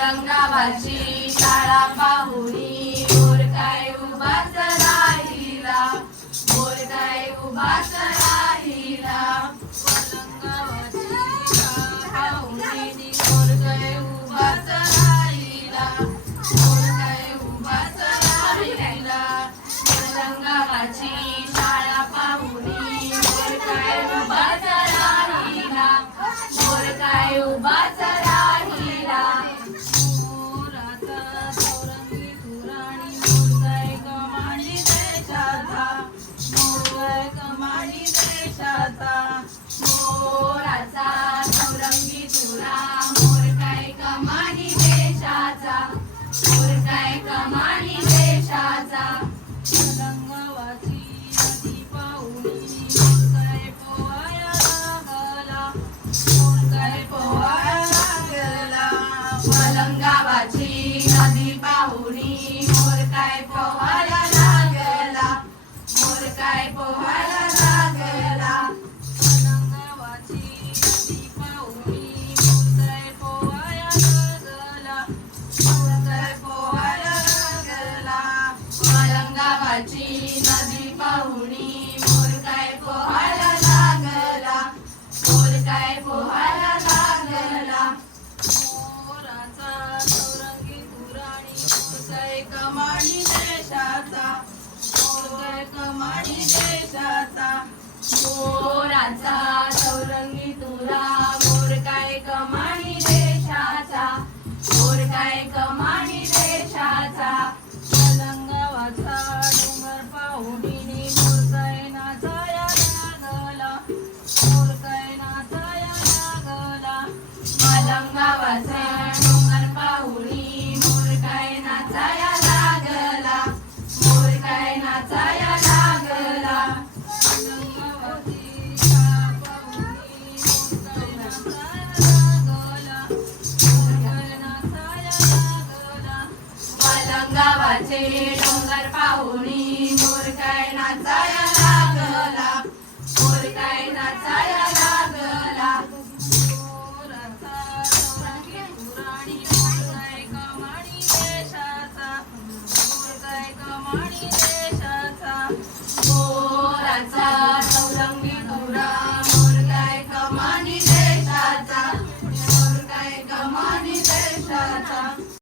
औरंगाबादची शाळा पाहुणी. देशाचा मोराचा चौरंगी तुरा मोर काय कमानी देशाचा मोर काय कमानी देशाचा. पलंगावाची नदी पाहुणी मोर काय पोहाया लागला मोर काय पोहाया लागला. पलंगावाची नदी पाहुणी मोर काय पोवाया लागला मोर काय पोहायला कमानी देशाचा मोर काय कमानी देशाचा. मोराचा चौरंगी तुरा मोर काय कमानी देशाचा. मोर काय कमानी देशाचा. पलंग वाचा डोंगर पाहुणी मोर काय नाचाया लागला मोर काय